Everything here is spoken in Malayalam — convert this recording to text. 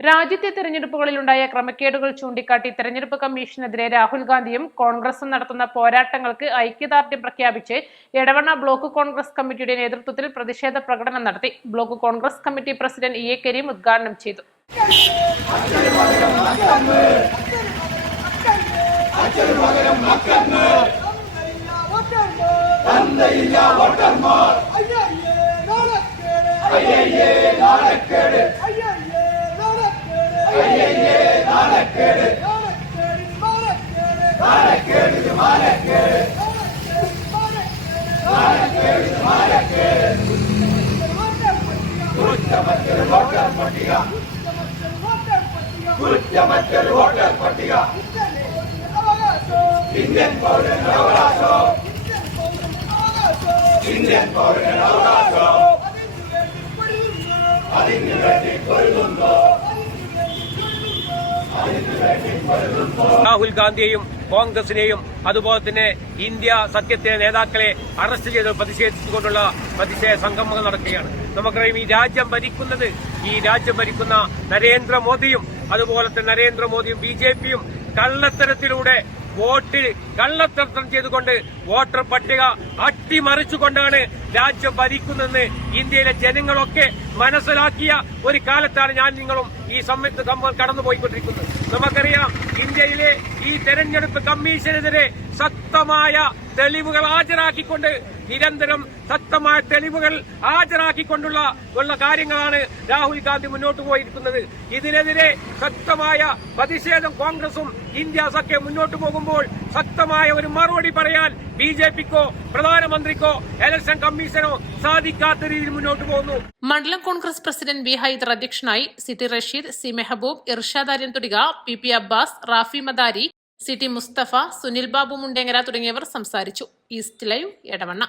രാജ്യത്തെ തെരഞ്ഞെടുപ്പുകളിലുണ്ടായ ക്രമക്കേടുകൾ ചൂണ്ടിക്കാട്ടി തെരഞ്ഞെടുപ്പ് കമ്മീഷനെതിരെ രാഹുൽ ഗാന്ധിയും കോൺഗ്രസും നടത്തുന്ന പോരാട്ടങ്ങൾക്ക് ഐക്യദാർഢ്യം പ്രഖ്യാപിച്ച് എടവണ്ണ ബ്ലോക്ക് കോൺഗ്രസ് കമ്മിറ്റിയുടെ നേതൃത്വത്തിൽ പ്രതിഷേധ പ്രകടനം നടത്തി. Block Congress committee president E. A. Kareem ഉദ്ഘാടനം ചെയ്തു. ഇന്ത്യൻ പൗരന്റെ അവകാശം അതിനു വേണ്ടി പൊരുതുന്നു. രാഹുൽ ഗാന്ധിയെയും കോൺഗ്രസിനെയും അതുപോലെ തന്നെ ഇന്ത്യ സഖ്യത്തിലെ നേതാക്കളെ അറസ്റ്റ് ചെയ്ത് പ്രതിഷേധിച്ചുകൊണ്ടുള്ള പ്രതിഷേധ സംഗമങ്ങൾ നടക്കുകയാണ്. നമുക്കറിയാം, ഈ രാജ്യം ഭരിക്കുന്ന നരേന്ദ്രമോദിയും അതുപോലെ തന്നെ നരേന്ദ്രമോദിയും BJPയും കള്ളത്തരത്തിലൂടെ കള്ളത്തരം ചെയ്തുകൊണ്ട് വോട്ടർ പട്ടിക അട്ടിമറിച്ചുകൊണ്ടാണ് രാജ്യം ഭരിക്കുന്നതെന്ന് ഇന്ത്യയിലെ ജനങ്ങളൊക്കെ മനസ്സിലാക്കിയ ഒരു കാലത്താണ് ഞാൻ നിങ്ങളും ഈ സമയത്ത് കടന്നുപോയിക്കൊണ്ടിരിക്കുന്നത്. നമുക്കറിയാം, ഇന്ത്യയിലെ ഈ തെരഞ്ഞെടുപ്പ് കമ്മീഷനെതിരെ ശക്തമായ തെളിവുകൾ ഹാജരാക്കിക്കൊണ്ട് നിരന്തരം ശക്തമായ തെളിവുകൾ ഹാജരാക്കിക്കൊണ്ടുള്ള കാര്യങ്ങളാണ് രാഹുൽ ഗാന്ധി മുന്നോട്ട് പോയിരിക്കുന്നത്. ഇതിനെതിരെ ശക്തമായ പ്രതിഷേധം കോൺഗ്രസും ഇന്ത്യ സഖ്യം മുന്നോട്ട് പോകുമ്പോൾ ശക്തമായ ഒരു മറുപടി പറയാൻ BJPക്കോ പ്രധാനമന്ത്രിക്കോ ഇലക്ഷൻ കമ്മീഷനോ സാധിക്കാത്ത രീതിയിൽ മുന്നോട്ട് പോകുന്നു. മണ്ഡലം കോൺഗ്രസ് പ്രസിഡന്റ് വി. ഹൈദർ അധ്യക്ഷനായി. City Rasheed, C. മെഹബൂബ്, ഇർഷാദ് ആര്യൻ തുടങ്ങിയ PP അബ്ബാസ്, റാഫി മദാരി, CT മുസ്തഫ, സുനിൽ ബാബു മുണ്ടേങ്ങര തുടങ്ങിയവർ സംസാരിച്ചു. East Live, Edavanna.